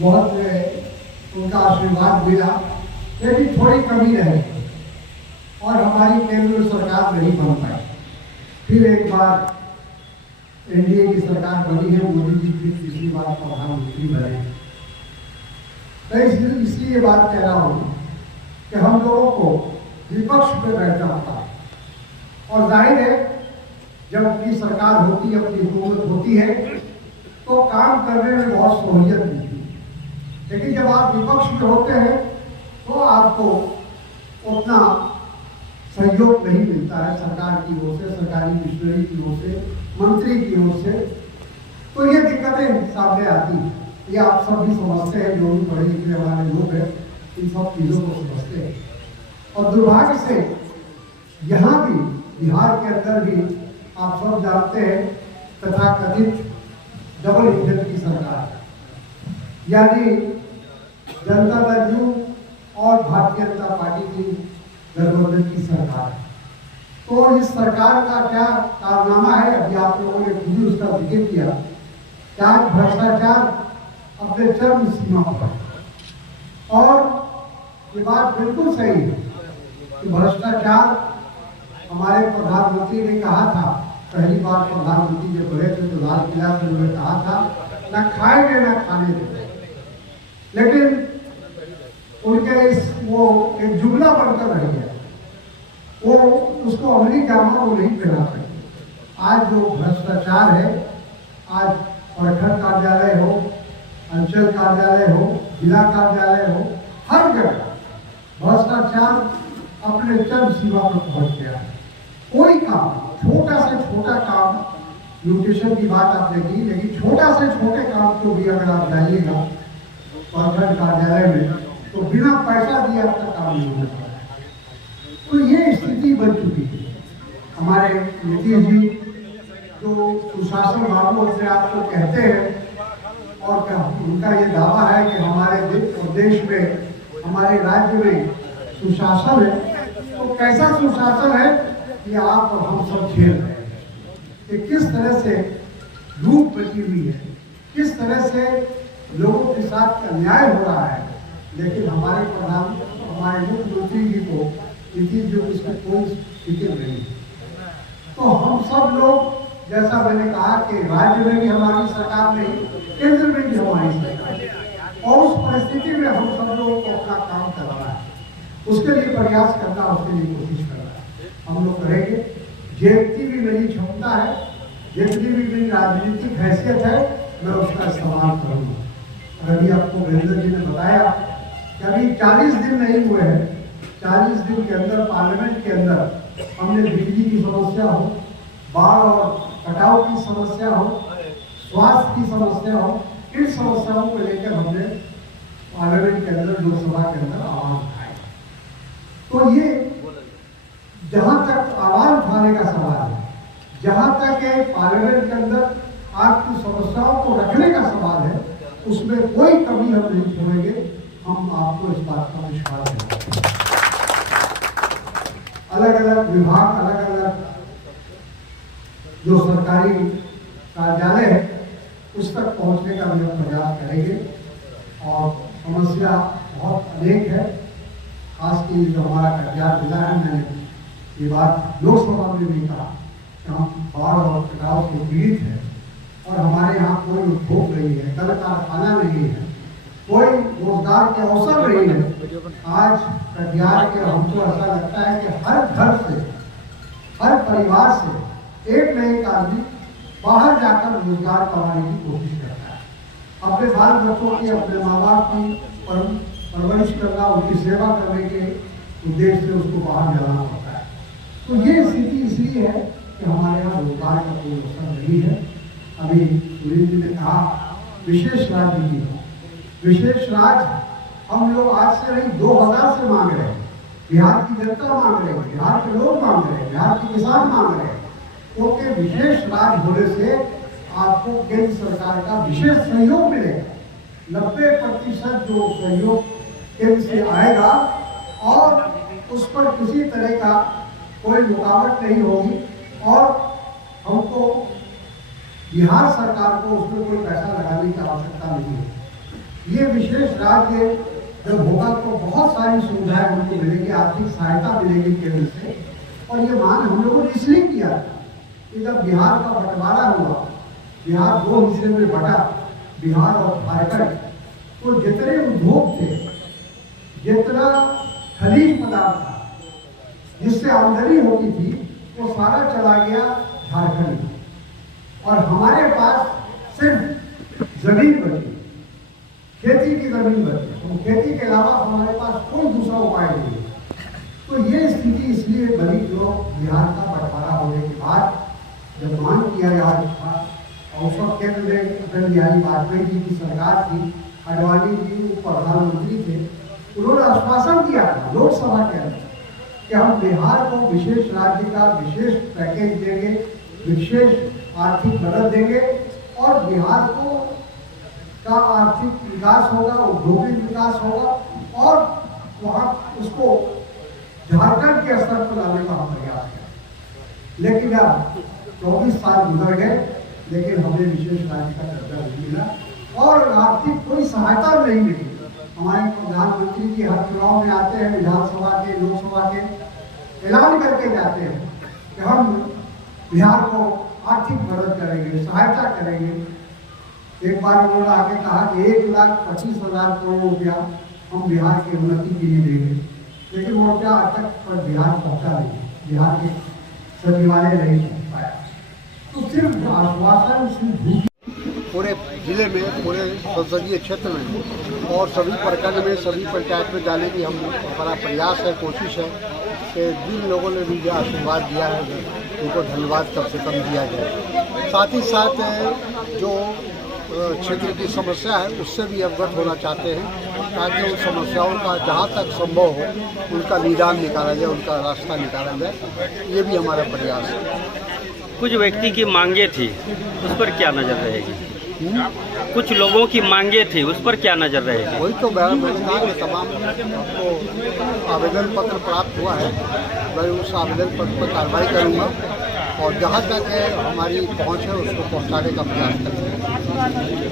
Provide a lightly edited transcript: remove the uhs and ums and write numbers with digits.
बहुत उनका आशीर्वाद मिला, लेकिन थोड़ी कमी रही और हमारी केंद्र सरकार नहीं बन पाई। फिर एक बार एनडीए की सरकार बनी है, मोदी जी फिर तीसरी बार प्रधानमंत्री बने। तो इसलिए बात कह रहा हूँ कि हम लोगों को विपक्ष में बैठना होता है, और जाहिर है जब अपनी सरकार होती है, अपनी हुकूमत होती है, तो काम करने में बहुत सहूलियत मिलती है। लेकिन जब आप विपक्ष में होते हैं तो आपको उतना सहयोग नहीं मिलता है सरकार की ओर से, सरकारी मिशनरी की ओर से, मंत्री की ओर से। तो ये दिक्कतें सामने आती हैं। ये आप सब भी समझते हैं, जो भी पढ़े लिखे हमारे लोग हैं, इन सब चीज़ों को समझते हैं। और दुर्भाग्य से यहाँ भी, बिहार के अंदर भी आप सब जानते हैं, तथाकथित डबल इंजन की सरकार, यानी जनता दल यू और भारतीय जनता पार्टी की गठबंधन की सरकार। तो इस सरकार का क्या कारनामा है, अभी आप लोगों ने खुद ही उसका जिक्र किया। क्या भ्रष्टाचार अपने चरम सीमा पर, और ये बात बिल्कुल सही है कि भ्रष्टाचार, हमारे प्रधानमंत्री ने कहा था, पहली बार प्रधानमंत्री जब बने थे तो लाल किला से उन्होंने कहा था ना खाएंगे ना खाने देंगे। लेकिन उनके वो एक जुमला बनकर रह गया, वो उसको अमली जामा वो नहीं पहना सकते। आज जो भ्रष्टाचार है, आज प्रखंड कार्यालय हो, अंचल कार्यालय हो, जिला कार्यालय हो, हर जगह भ्रष्टाचार अपने चरम सीमा पर पहुंच गया है। कोई काम, छोटा से छोटा काम, म्यूटेशन की बात आपने की, लेकिन छोटा से छोटे काम को भी अगर आप जाइएगा प्रखंड कार्यालय में, तो बिना पैसा दिए आपका काम नहीं होता। तो ये स्थिति बन चुकी है। हमारे नीतीश जी जो सुशासन बाबू अपने आप को कहते हैं, और क्या उनका ये दावा है कि हमारे देश में, हमारे राज्य में सुशासन है, तो कैसा सुशासन है कि आप और हम सब झेल रहे हैं कि किस तरह से लूट बची हुई है, किस तरह से लोगों के साथ अन्याय हो रहा है। लेकिन हमारे मुख्यमंत्री जी को नीतीश जी को इसका कोई फिक्र नहीं है। तो हम सब लोग, जैसा मैंने कहा कि राज्य में भी हमारी सरकार नहीं, केंद्र में भी हमारी सरकार, और उस परिस्थिति में हम सब लोगों को अपना काम करना है, उसके लिए प्रयास करना, उसके लिए कोशिश करना हम लोग करेंगे। जितनी भी मेरी क्षमता है, जितनी भी मेरी राजनीतिक हैसियत है, मैं उसका इस्तेमाल करूँगा। और अभी आपको महेंद्र जी ने बताया कि अभी 40 दिन नहीं हुए हैं, 40 दिन के अंदर पार्लियामेंट के अंदर हमने बिजली की समस्या हो, बाढ़ और कटाव की समस्या हो, स्वास्थ्य की समस्या हो, इन समस्याओं को लेकर हमने पार्लियामेंट के अंदर, लोकसभा के अंदर आवाज उठाई। तो ये जहां तक आवाज उठाने का सवाल है, जहां तक पार्लियामेंट के अंदर आपकी समस्याओं को रखने का सवाल है, उसमें कोई कमी हम नहीं छोड़ेंगे। हम आपको इस बात का विश्वास है। अलग अलग विभाग, अलग अलग जो सरकारी कार्यालय है, उस तक पहुंचने का भी हम प्रयास करेंगे। और समस्या बहुत अनेक है, खासकर जो हमारा कटिहार जिला है, मैंने ये बात लोकसभा में भी कहा कि हम बाढ़ और कटाव से पीड़ित हैं, और हमारे यहाँ कोई उद्योग नहीं है, कल कारखाना नहीं है, कोई रोजगार के अवसर नहीं है। आज कटिहार के हमको ऐसा लगता है कि हर घर से, हर परिवार से एक न एक आदमी बाहर जाकर रोजगार कमाने की कोशिश करता है, अपने बाल बच्चों की, अपने माँ बाप की परवरिश करना, उनकी सेवा करने के उद्देश्य से उसको बाहर जाना पड़ता है। तो ये स्थिति इसलिए है कि हमारे यहाँ रोजगार का कोई अवसर नहीं है। अभी सुनील जी ने कहा विशेष राजनीति, विशेष राज्य हम लोग आज से नहीं 2000 से मांग रहे हैं, बिहार की जनता मांग रहे हैं, बिहार के लोग मांग रहे हैं, बिहार के किसान मांग रहे हैं। क्योंकि विशेष राज्य होने से आपको केंद्र सरकार का विशेष सहयोग मिलेगा। 90% जो सहयोग केंद्र से आएगा, और उस पर किसी तरह का कोई रुकावट नहीं होगी, और हमको बिहार सरकार को उसमें कोई पैसा लगाने की आवश्यकता नहीं है। ये विशेष राज्य जब होगा तो बहुत सारी सुविधाएं हमको मिलेगी, आर्थिक सहायता मिलेगी केंद्र से। और ये मान हम लोगों ने इसलिए किया कि जब बिहार का बंटवारा हुआ, बिहार दो हिस्से में बटा, बिहार और झारखंड, तो जितने उद्योग थे, जितना खनिज पदार्थ था जिससे आमदनी होती थी, वो सारा चला गया झारखंड में। और हमारे पास सिर्फ जमीन बची, खेती की जमीन बची। तो खेती के अलावा हमारे पास कोई दूसरा उपाय नहीं है। तो ये स्थिति इसलिए बनी जो बिहार का बंटवारा होने के बाद जब मांग किया गया था, और उस वक्त केंद्र में अटल बिहारी वाजपेयी जी की सरकार थी, आडवाणी जी प्रधानमंत्री थे, उन्होंने आश्वासन दिया था लोकसभा के अंदर कि हम बिहार को विशेष राज्य का विशेष पैकेज देंगे, विशेष आर्थिक मदद देंगे, और बिहार को का आर्थिक विकास होगा, औद्योगिक विकास होगा, और वहाँ उसको झारखंड के स्तर पर लाने का हम प्रयास करें। लेकिन अब 24 साल गुजर गए, लेकिन हमें विशेष राज्य का दर्जा नहीं मिला और आर्थिक कोई सहायता नहीं मिली। हमारे प्रधानमंत्री जी हर चुनाव में आते हैं, विधानसभा के, लोकसभा के, ऐलान करके जाते हैं कि हम बिहार को आर्थिक मदद करेंगे, सहायता करेंगे। एक बार उन्होंने आगे कहा कि 1,25,000 करोड़ रुपया हम बिहार की उन्नति के लिए देंगे, लेकिन वो रुपया आज तक पर बिहार पहुंचा नहीं, बिहार के सचिवालय नहीं पहुंच पाया। तो सिर्फ आश्वासन, सिर्फ पूरे जिले में, पूरे संसदीय क्षेत्र में और सभी प्रखंड में, सभी पंचायत में जाने की हमारा प्रयास है, कोशिश है कि जिन लोगों ने भी आशीर्वाद दिया है उनको धन्यवाद कम से कम दिया जाए। साथ ही साथ जो क्षेत्र की समस्या है उससे भी अवगत होना चाहते हैं, ताकि उन समस्याओं का जहाँ तक संभव हो उनका निदान निकाला जाए, उनका रास्ता निकाला जाए। ये भी हमारा प्रयास है। कुछ व्यक्ति की मांगे थी, उस पर क्या नज़र रहेगी? कुछ लोगों की मांगे थी, उस पर क्या नज़र रहेगी? वही तो बेरोजगार तमाम को आवेदन पत्र प्राप्त हुआ है, मैं उस आवेदन पत्र पर कार्रवाई करूँगा और जहाँ तक है हमारी पहुँच है उसको पहुँचाने का प्रयास करेंगे।